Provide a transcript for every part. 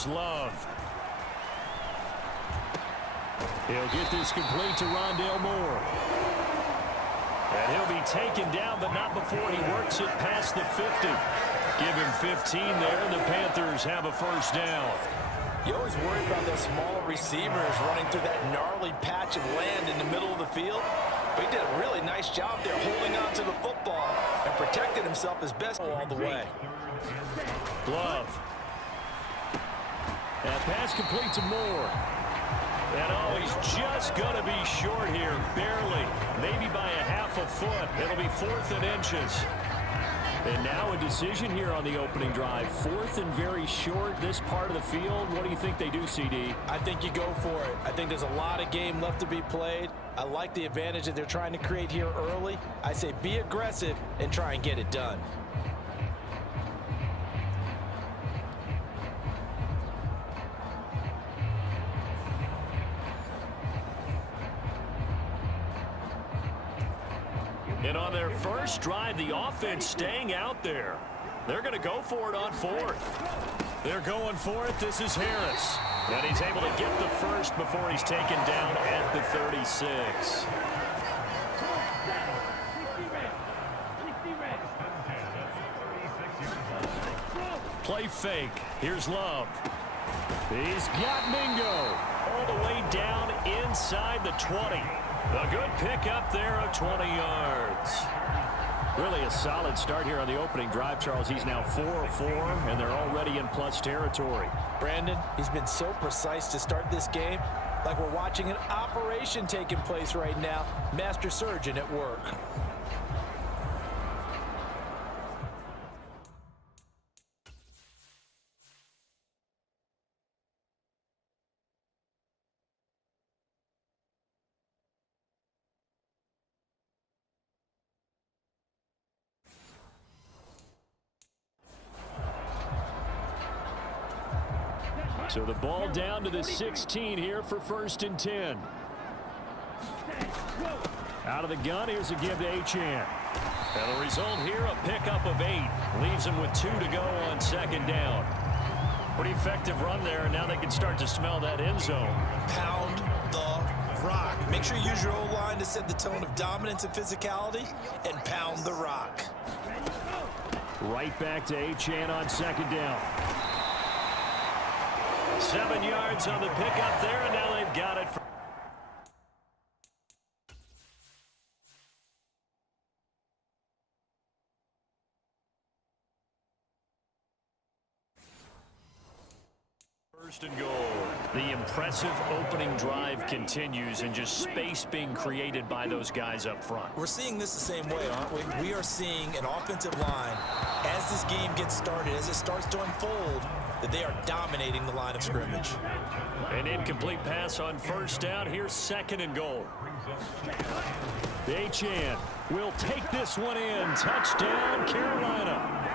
Here's Love. He'll get this complete to Rondale Moore. And he'll be taken down, but not before he works it past the 50. Give him 15 there, and the Panthers have a first down. You always worry about those smaller receivers running through that gnarly patch of land in the middle of the field. But he did a really nice job there holding on to the football and protected himself as best all the way. Love. That pass complete to Moore. And oh, he's just going to be short here, barely, maybe by a half a foot. It'll be 4th and inches. And now a decision here on the opening drive. 4th and very short, this part of the field. What do you think they do, CD? I think you go for it. I think there's a lot of game left to be played. I like the advantage that they're trying to create here early. I say be aggressive and try and get it done. And on their first drive, the offense staying out there. They're going to go for it on 4th. They're going for it. This is Harris. And he's able to get the first before he's taken down at the 36. Play fake. Here's Love. He's got Mingo all the way down inside the 20. A good pickup there of 20 yards. Really a solid start here on the opening drive, Charles. He's now 4 of 4, and they're already in plus territory. Brandon, he's been so precise to start this game, like we're watching an operation taking place right now. Master surgeon at work. So the ball down to the 16 here for 1st and 10. Out of the gun, here's a give to Achane. And the result here, a pickup of 8. Leaves him with 2 to go on 2nd down. Pretty effective run there, and now they can start to smell that end zone. Pound the rock. Make sure you use your O-line to set the tone of dominance and physicality, and pound the rock. Right back to Achane on 2nd down. 7 yards on the pickup there, and now they've got it. First and goal. The impressive opening drive continues, and just space being created by those guys up front. We're seeing this the same way, aren't we? We are seeing an offensive line, as this game gets started, as it starts to unfold, that they are dominating the line of scrimmage. An incomplete pass on 1st down. Here's 2nd and goal. Achane will take this one in. Touchdown, Carolina.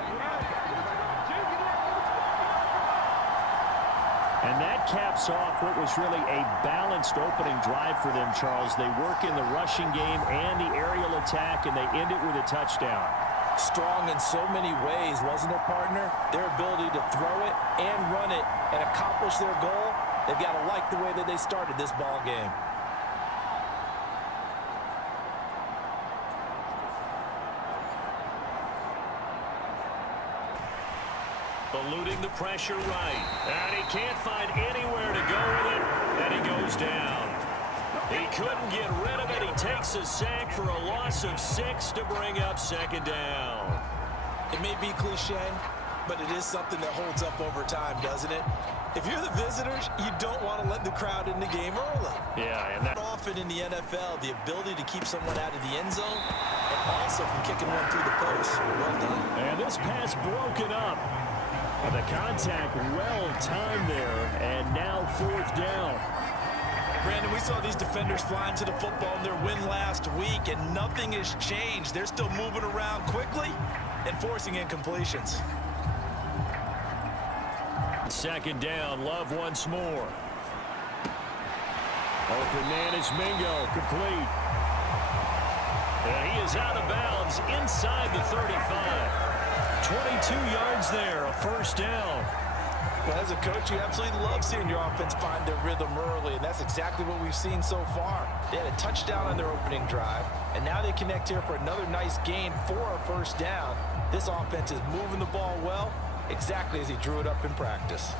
And that caps off what was really a balanced opening drive for them, Charles. They work in the rushing game and the aerial attack, and they end it with a touchdown. Strong in so many ways, wasn't it, partner? Their ability to throw it and run it and accomplish their goal, they've got to like the way that they started this ball game. Eluding the pressure right. And he can't find anywhere to go with it, and he goes down. He couldn't get rid of it. He takes a sack for a loss of 6 to bring up 2nd down. It may be cliche, but it is something that holds up over time, doesn't it? If you're the visitors, you don't want to let the crowd in the game early. Yeah, and that often in the NFL, the ability to keep someone out of the end zone and also from kicking one through the post. Well done. And this pass broken up. The contact well timed there, and now 4th down. Brandon, we saw these defenders flying to the football in their win last week, and nothing has changed. They're still moving around quickly and forcing incompletions. 2nd down, Love once more. Open man is Mingo, complete. And he is out of bounds inside the 35. 22 yards there, a 1st down. Well, as a coach, you absolutely love seeing your offense find their rhythm early, and that's exactly what we've seen so far. They had a touchdown on their opening drive, and now they connect here for another nice gain for a first down. This offense is moving the ball well, exactly as he drew it up in practice.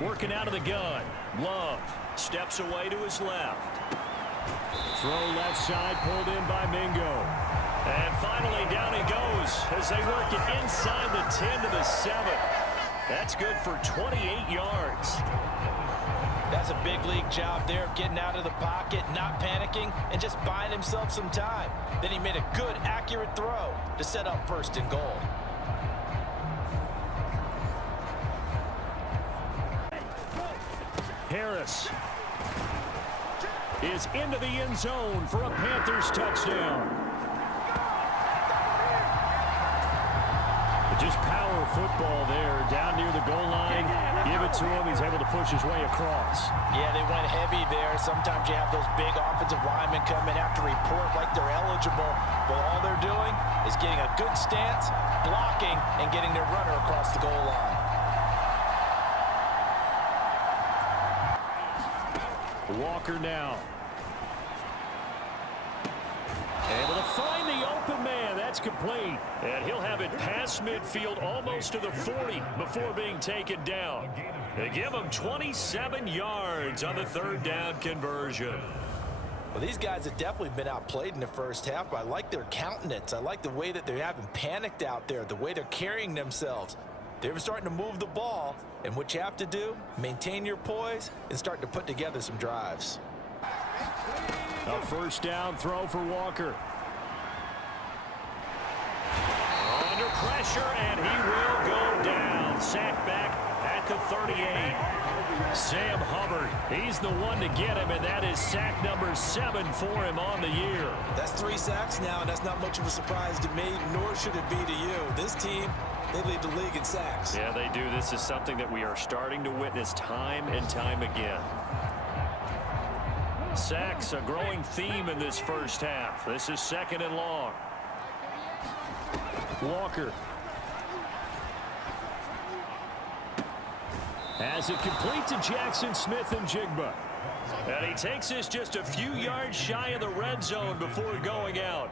Working out of the gun. Love steps away to his left. Throw left side, pulled in by Mingo. And finally down he goes as they work it inside the 10 to the 7. That's good for 28 yards. That's a big league job there of getting out of the pocket, not panicking, and just buying himself some time. Then he made a good, accurate throw to set up first and goal. Harris is into the end zone for a Panthers touchdown. Just power football there down near the goal line. Give it to him. He's able to push his way across. Yeah, they went heavy there. Sometimes you have those big offensive linemen come in after report like they're eligible, but all they're doing is getting a good stance, blocking, and getting their runner across the goal line. Walker now. Able to find the open man. That's complete. And he'll have it past midfield almost to the 40 before being taken down. They give him 27 yards on the third down conversion. Well, these guys have definitely been outplayed in the first half, but I like their countenance. I like the way that they haven't panicked out there, the way they're carrying themselves. They're starting to move the ball, and what you have to do, maintain your poise and start to put together some drives. A first down throw for Walker. Under pressure, and he will go down. Sacked back at the 38. Sam Hubbard, he's the one to get him, and that is sack number 7 for him on the year. That's 3 sacks now, and that's not much of a surprise to me, nor should it be to you. This team, they lead the league in sacks. Yeah, they do. This is something that we are starting to witness time and time again. Sacks, a growing theme in this first half. This is 2nd and long. Walker has it complete to Jackson Smith and Jigba. And he takes this just a few yards shy of the red zone before going out.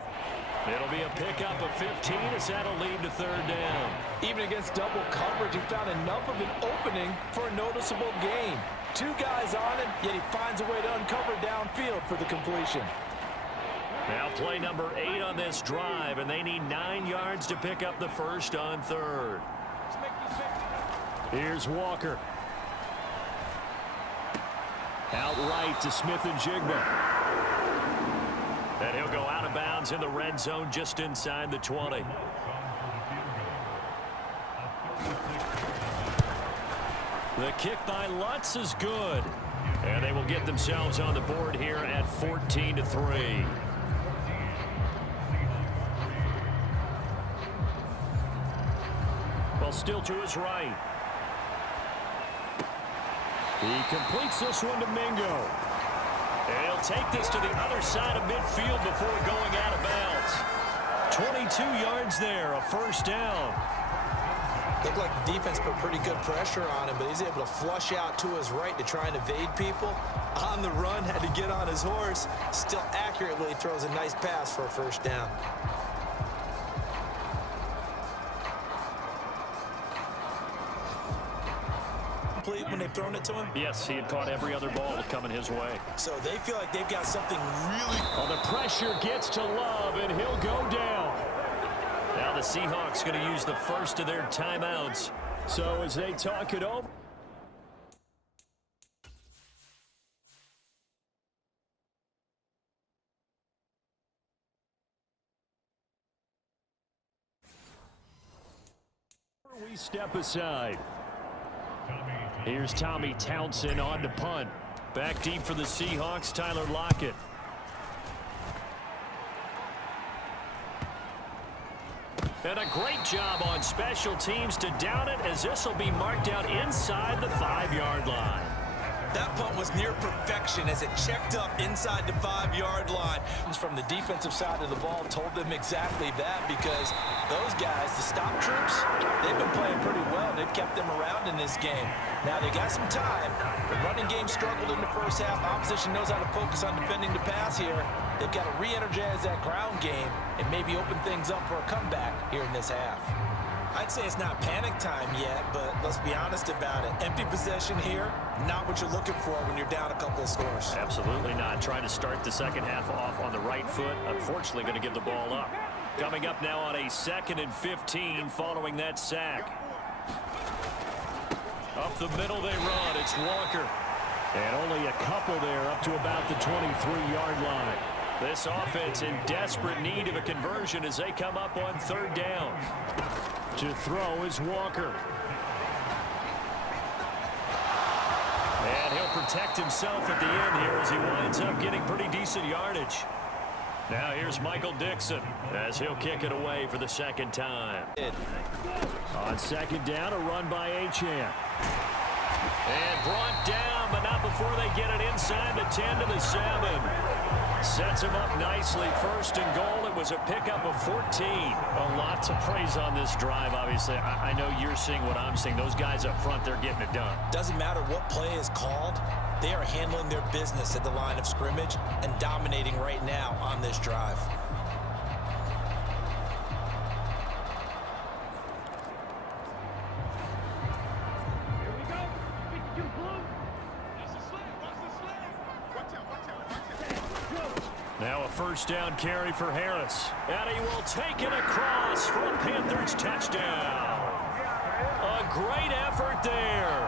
It'll be a pickup of 15 as that'll lead to third down. Even against double coverage, he found enough of an opening for a noticeable gain. 2 guys on him, yet he finds a way to uncover downfield for the completion. Now play number 8 on this drive, and they need 9 yards to pick up the first on third. Here's Walker. Out right to Smith and Jigba. And he'll go out of bounds in the red zone just inside the 20. The kick by Lutz is good. And they will get themselves on the board here at 14-3. Well, still to his right. He completes this one to Mingo. And he'll take this to the other side of midfield before going out of bounds. 22 yards there, a first down. Looked like the defense put pretty good pressure on him, but he's able to flush out to his right to try and evade people. On the run, had to get on his horse. Still accurately throws a nice pass for a first down. When they've thrown it to him? Yes, he had caught every other ball coming his way. So they feel like they've got something really... Oh, the pressure gets to Love, and he'll go down. Now the Seahawks going to use the first of their timeouts. So as they talk it over. We step aside. Here's Tommy Townsend on to punt. Back deep for the Seahawks, Tyler Lockett. And a great job on special teams to down it, as this will be marked out inside the 5-yard line. That punt was near perfection as it checked up inside the 5-yard line. From the defensive side of the ball told them exactly that, because those guys, the stop troops, they've been playing pretty well. They've kept them around in this game. Now they got some time. The running game struggled in the first half. Opposition knows how to focus on defending the pass here. They've got to re-energize that ground game and maybe open things up for a comeback here in this half. I'd say it's not panic time yet, but let's be honest about it. Empty possession here, not what you're looking for when you're down a couple of scores. Absolutely not. Trying to start the second half off on the right foot. Unfortunately, going to give the ball up. Coming up now on a 2nd and 15 following that sack. Up the middle they run. It's Walker. And only a couple there up to about the 23-yard line. This offense in desperate need of a conversion as they come up on 3rd down. To throw is Walker. And he'll protect himself at the end here as he winds up getting pretty decent yardage. Now here's Michael Dixon as he'll kick it away for the 2nd time. On 2nd down, a run by Achane. And brought down, but not before they get it inside the 10 to the 7. Sets him up nicely. 1st and goal. It was a pickup of 14. A lot to praise on this drive, obviously. I know you're seeing what I'm seeing. Those guys up front, they're getting it done. Doesn't matter what play is called. They are handling their business at the line of scrimmage and dominating right now on this drive. Now a 1st down carry for Harris. And he will take it across for a Panthers touchdown. A great effort there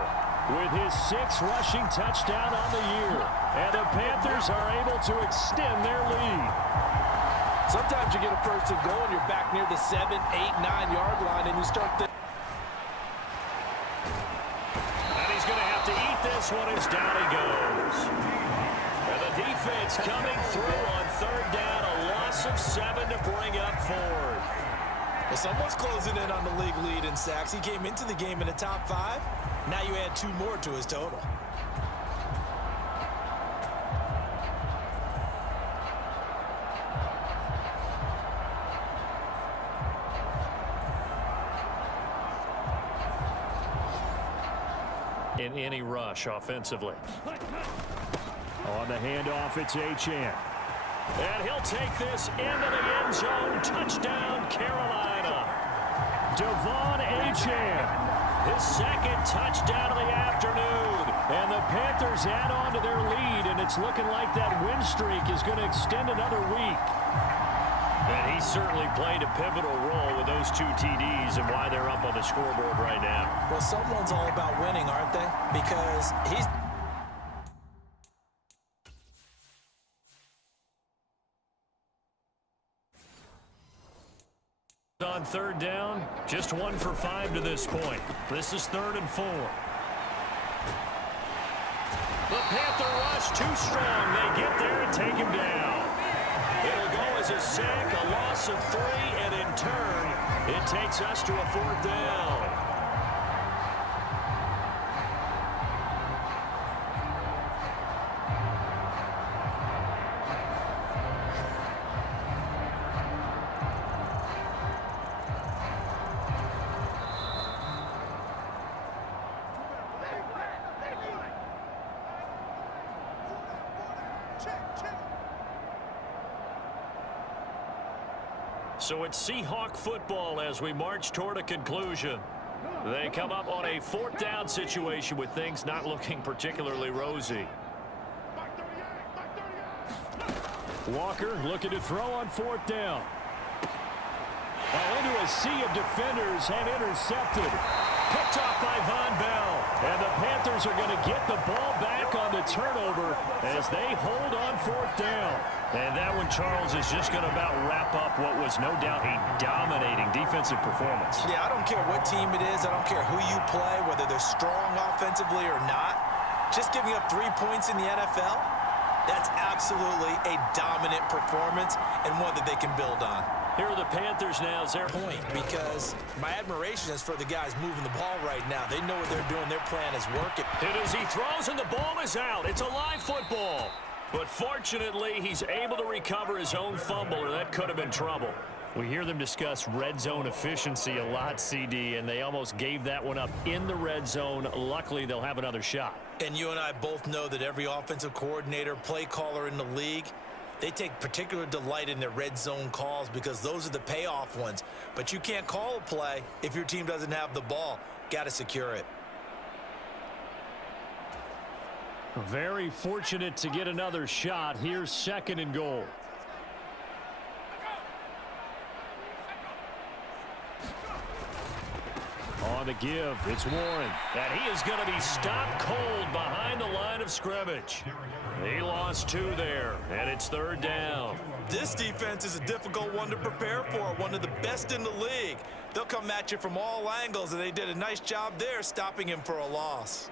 with his 6th rushing touchdown on the year. And the Panthers are able to extend their lead. Sometimes you get a 1st and goal and you're back near the 7, 8, 9-yard line and you start to... And he's going to have to eat this one as down he goes. Defense coming through on 3rd down, a loss of 7 to bring up 4th. Well, someone's closing in on the league lead in sacks. He came into the game in the top 5. Now you add 2 more to his total. In any rush offensively. On the handoff, it's Achane. And he'll take this into the end zone. Touchdown, Carolina. Devon Achane, his 2nd touchdown of the afternoon. And the Panthers add on to their lead, and it's looking like that win streak is going to extend another week. And he certainly played a pivotal role with those 2 TDs and why they're up on the scoreboard right now. Well, someone's all about winning, aren't they? Because he's... On 3rd down, just 1 for 5 to this point. This is 3rd and 4. The Panther rush too strong. They get there and take him down. It'll go as a sack, a loss of 3, and in turn, it takes us to a 4th down. So it's Seahawk football as we march toward a conclusion. They come up on a 4th down situation with things not looking particularly rosy. Walker looking to throw on 4th down. Into a sea of defenders and intercepted. Picked off by Von Bell. And the Panthers are going to get the ball back on the turnover as they hold on 4th down. And that one, Charles, is just going to about wrap up what was no doubt a dominating defensive performance. Yeah, I don't care what team it is. I don't care who you play, whether they're strong offensively or not. Just giving up 3 points in the NFL, that's absolutely a dominant performance and one that they can build on. Here are the Panthers now as their point, because my admiration is for the guys moving the ball right now. They know what they're doing. Their plan is working. Hit as he throws, and the ball is out. It's a live football. But fortunately, he's able to recover his own fumble, or that could have been trouble. We hear them discuss red zone efficiency a lot, CD, and they almost gave that one up in the red zone. Luckily, they'll have another shot. And you and I both know that every offensive coordinator, play caller in the league, they take particular delight in their red zone calls because those are the payoff ones. But you can't call a play if your team doesn't have the ball. Got to secure it. Very fortunate to get another shot. Here's 2nd and goal. On the give, it's Warren. And he is going to be stopped cold behind the line of scrimmage. He lost 2 there, and it's 3rd down. This defense is a difficult one to prepare for, one of the best in the league. They'll come at you from all angles, and they did a nice job there stopping him for a loss.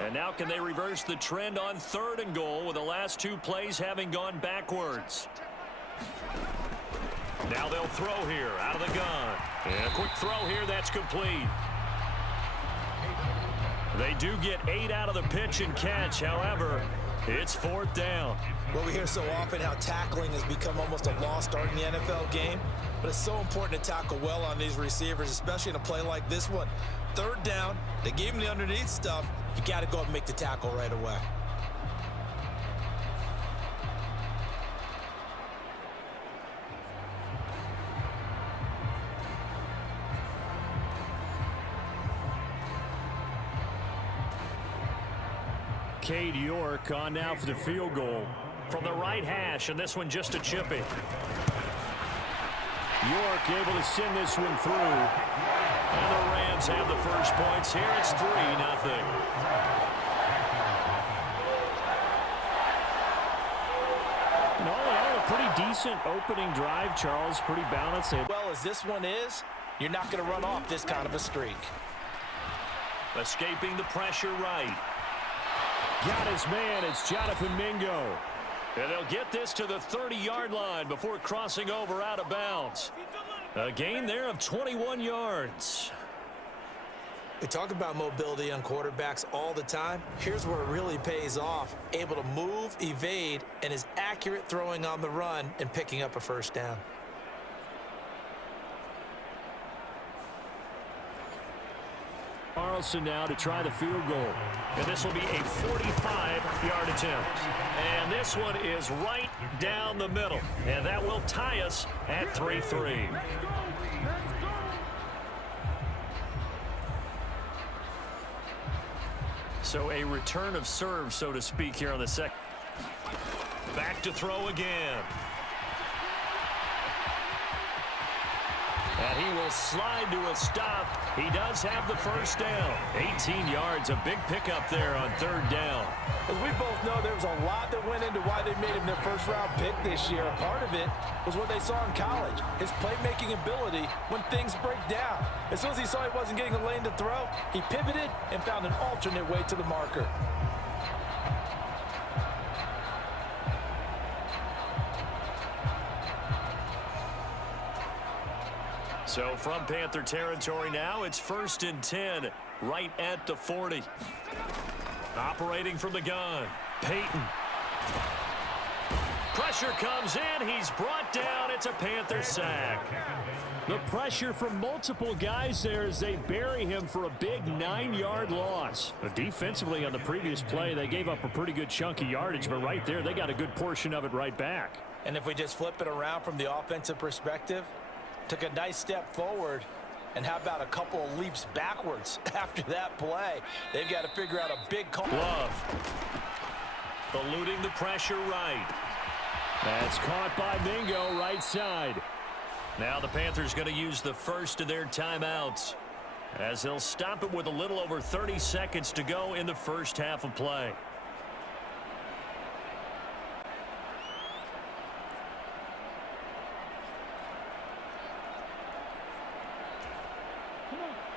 And now can they reverse the trend on 3rd and goal with the last 2 plays having gone backwards? Now they'll throw here out of the gun. And a quick throw here, that's complete. They do get 8 out of the pitch and catch. However, it's 4th down. Well, we hear so often how tackling has become almost a lost art in the NFL game. But it's so important to tackle well on these receivers, especially in a play like this one. 3rd down, they gave him the underneath stuff. You got to go up and make the tackle right away. Cade York on now for the field goal from the right hash, and this one just a chippy. York able to send this one through. And the Rams have the first points here. It's 3-0. All in all, a pretty decent opening drive, Charles. Pretty balanced. Well, as this one is, you're not going to run off this kind of a streak. Escaping the pressure right. Got his man. It's Jonathan Mingo. And they'll get this to the 30-yard line before crossing over out of bounds. A gain there of 21 yards. We talk about mobility on quarterbacks all the time. Here's where it really pays off. Able to move, evade, and is accurate throwing on the run and picking up a first down. Carlson now to try the field goal. And this will be a 45-yard attempt. And this one is right down the middle. And that will tie us at 3-3. So a return of serve, so to speak, here on the second. Back to throw again. And he will slide to a stop. He does have the first down. 18 yards, a big pickup there on 3rd down. As we both know, there was a lot that went into why they made him their first-round pick this year. Part of it was what they saw in college, his playmaking ability when things break down. As soon as he saw he wasn't getting a lane to throw, he pivoted and found an alternate way to the marker. So from Panther territory now, it's 1st and 10, right at the 40. Operating from the gun, Peyton. Pressure comes in, he's brought down, it's a Panther sack. The pressure from multiple guys there as they bury him for a big 9-yard loss. Defensively on the previous play, they gave up a pretty good chunk of yardage, but right there, they got a good portion of it right back. And if we just flip it around from the offensive perspective, took a nice step forward, and how about a couple of leaps backwards after that play? They've got to figure out a big call. Love eluding the pressure right. That's caught by Mingo, right side. Now the Panthers going to use the first of their timeouts as they'll stop it with a little over 30 seconds to go in the first half of play.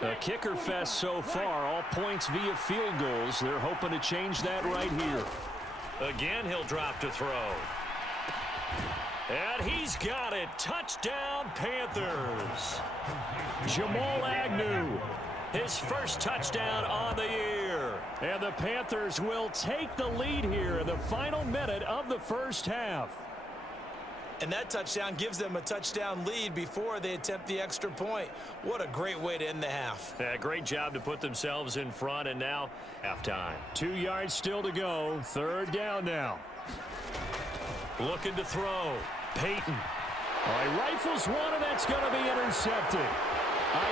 A kicker fest so far, all points via field goals. They're hoping to change that right here. Again, he'll drop to throw. And he's got it. Touchdown, Panthers. Jamal Agnew, his first touchdown on the year. And the Panthers will take the lead here in the final minute of the first half. And that touchdown gives them a touchdown lead before they attempt the extra point. What a great way to end the half. Yeah, great job to put themselves in front, and now halftime. 2 yards still to go. Third down now. Looking to throw. Peyton. All right, rifles one, and that's going to be intercepted.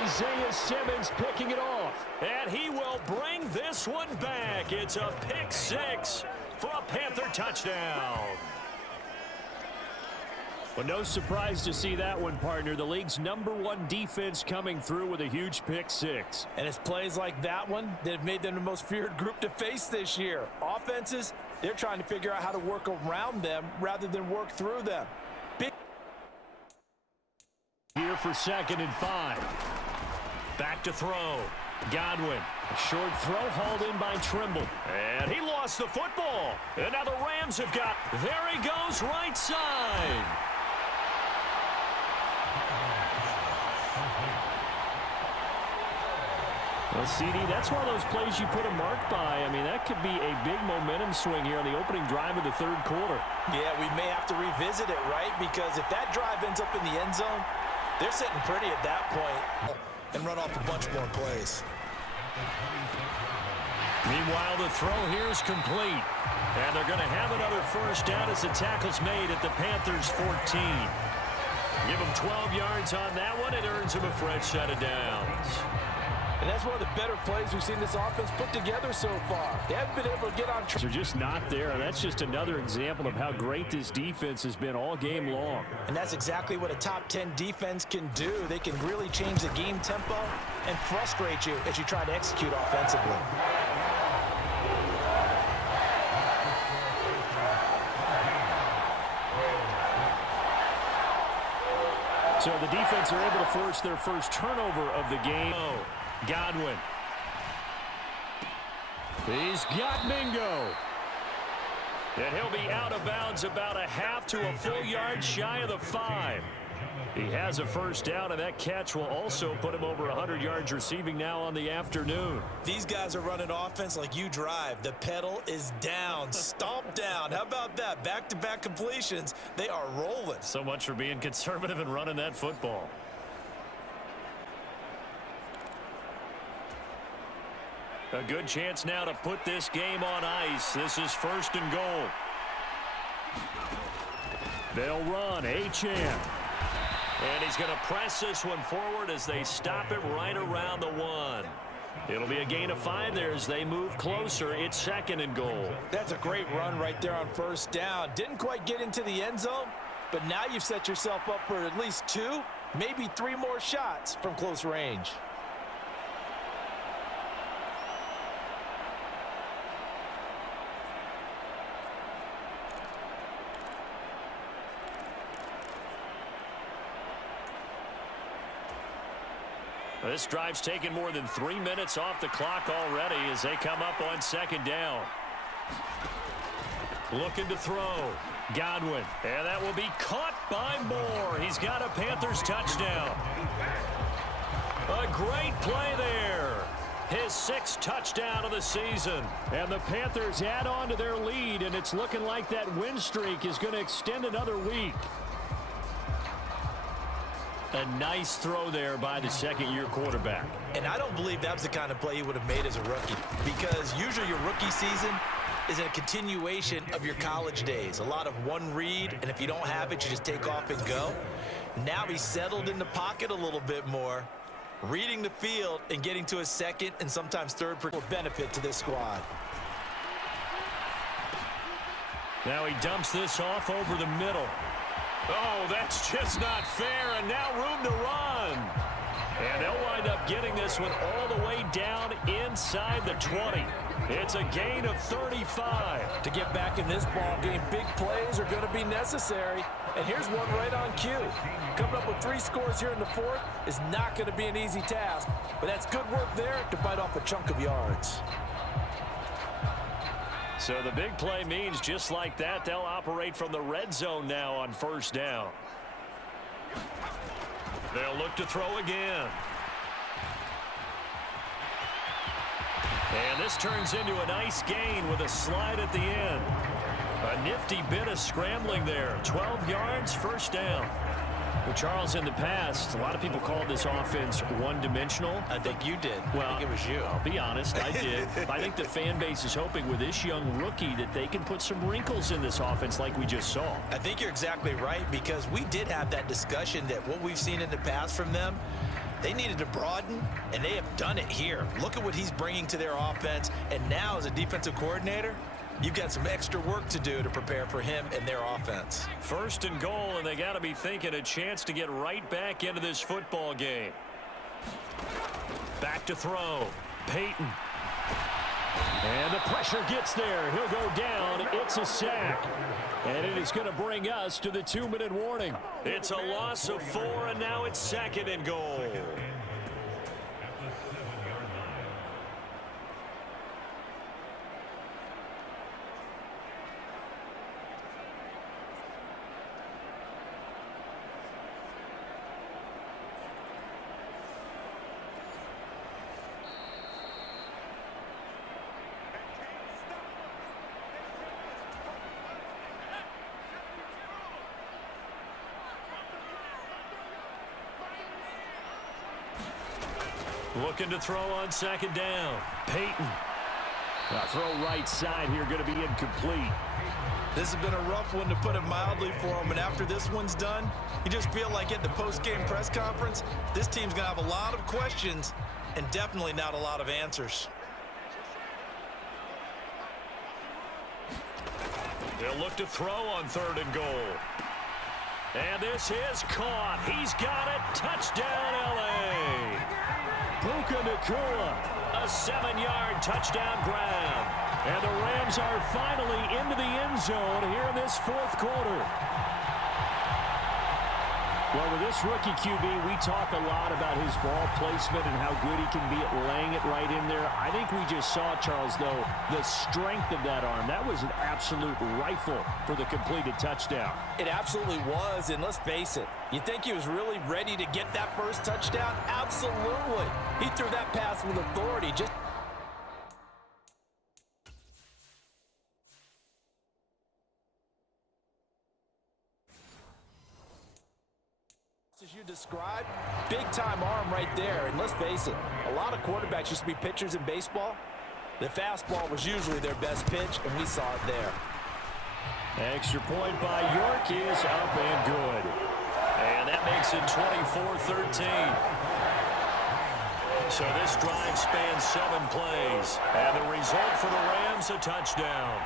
Isaiah Simmons picking it off. And he will bring this one back. It's a pick six for a Panther touchdown. Well, no surprise to see that one, partner. The league's #1 defense coming through with a huge pick six. And it's plays like that one that have made them the most feared group to face this year. Offenses, they're trying to figure out how to work around them rather than work through them. Here for 2nd and 5. Back to throw. Godwin. A short throw hauled in by Trimble. And he lost the football. And now the Rams have got. There he goes, right side. Well, CD, that's one of those plays you put a mark by. I mean, that could be a big momentum swing here on the opening drive of the third quarter. Yeah, we may have to revisit it, right? Because if that drive ends up in the end zone, they're sitting pretty at that point and run off a bunch more plays. Meanwhile, the throw here is complete. And they're going to have another first down as the tackle's made at the Panthers' 14. Give them 12 yards on that one. It earns them a fresh set of downs. And that's one of the better plays we've seen this offense put together so far. They haven't been able to get on track. They're just not there. And that's just another example of how great this defense has been all game long. And that's exactly what a top 10 defense can do. They can really change the game tempo and frustrate you as you try to execute offensively. So the defense are able to force their first turnover of the game. Oh, Godwin. He's got Mingo. And he'll be out of bounds about a half to a full yard shy of the 5. He has a first down, and that catch will also put him over 100 yards receiving now on the afternoon. These guys are running offense like you drive. The pedal is down, stomp down. How about that? Back-to-back completions. They are rolling. So much for being conservative and running that football. A good chance now to put this game on ice. This is 1st and goal. They'll run. Achane. And he's going to press this one forward as they stop it right around the 1. It'll be a gain of 5 there as they move closer. It's 2nd and goal. That's a great run right there on first down. Didn't quite get into the end zone, but now you've set yourself up for at least 2, maybe 3 more shots from close range. This drive's taken more than 3 minutes off the clock already as they come up on 2nd down. Looking to throw. Godwin. And that will be caught by Moore. He's got a Panthers touchdown. A great play there. His 6th touchdown of the season. And the Panthers add on to their lead, and it's looking like that win streak is going to extend another week. A nice throw there by the second-year quarterback. And I don't believe that was the kind of play he would have made as a rookie, because usually your rookie season is a continuation of your college days. A lot of one read, and if you don't have it, you just take off and go. Now he's settled in the pocket a little bit more, reading the field and getting to his second and sometimes third benefit to this squad. Now he dumps this off over the middle. Oh, that's just not fair, and now room to run. And they'll wind up getting this one all the way down inside the 20. It's a gain of 35. To get back in this ball game, big plays are going to be necessary. And here's one right on cue. Coming up with 3 scores here in the 4th is not going to be an easy task. But that's good work there to bite off a chunk of yards. So the big play means just like that, they'll operate from the red zone now on 1st down. They'll look to throw again. And this turns into a nice gain with a slide at the end. A nifty bit of scrambling there. 12 yards, 1st down. Well, Charles, in the past, a lot of people called this offense one-dimensional. I think you did. Well, I think it was you. I'll be honest, I did. I think the fan base is hoping with this young rookie that they can put some wrinkles in this offense like we just saw. I think you're exactly right, because we did have that discussion that what we've seen in the past from them, they needed to broaden, and they have done it here. Look at what he's bringing to their offense, and now as a defensive coordinator, you've got some extra work to do to prepare for him and their offense. 1st and goal, and they got to be thinking a chance to get right back into this football game. Back to throw. Peyton. And the pressure gets there. He'll go down. It's a sack. And it is going to bring us to the 2-minute warning. It's a loss of 4, and now it's 2nd and goal. Looking to throw on 2nd down. Peyton. Throw right side here, going to be incomplete. This has been a rough one, to put it mildly, for him. And after this one's done, you just feel like at the post-game press conference, this team's going to have a lot of questions and definitely not a lot of answers. They'll look to throw on 3rd and goal. And this is caught. He's got it. Touchdown, L.A. Puka Nacua, a 7-yard touchdown grab. And the Rams are finally into the end zone here in this 4th quarter. Well, with this rookie QB, we talk a lot about his ball placement and how good he can be at laying it right in there. I think we just saw, Charles, though, the strength of that arm. That was an absolute rifle for the completed touchdown. It absolutely was, and let's face it, you think he was really ready to get that first touchdown? Absolutely. He threw that pass with authority. Just as you described, big-time arm right there. And let's face it, a lot of quarterbacks used to be pitchers in baseball. The fastball was usually their best pitch, and we saw it there. Extra point by York is up and good. And that makes it 24-13. So this drive spans 7 plays. And the result for the Rams, a touchdown.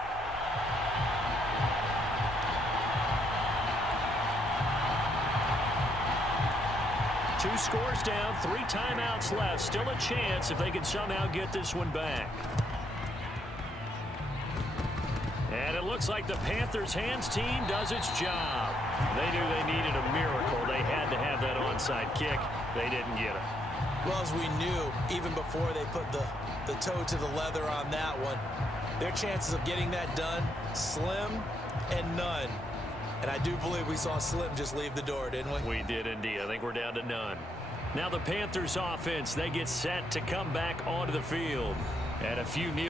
Two scores down, 3 timeouts left. Still a chance if they can somehow get this one back. And it looks like the Panthers' hands team does its job. They knew they needed a miracle. They had to have that onside kick. They didn't get it. Well, as we knew, even before they put the toe to the leather on that one, their chances of getting that done, slim and none. And I do believe we saw Slim just leave the door, didn't we? We did indeed. I think we're down to none. Now the Panthers offense, they get set to come back onto the field. And a few new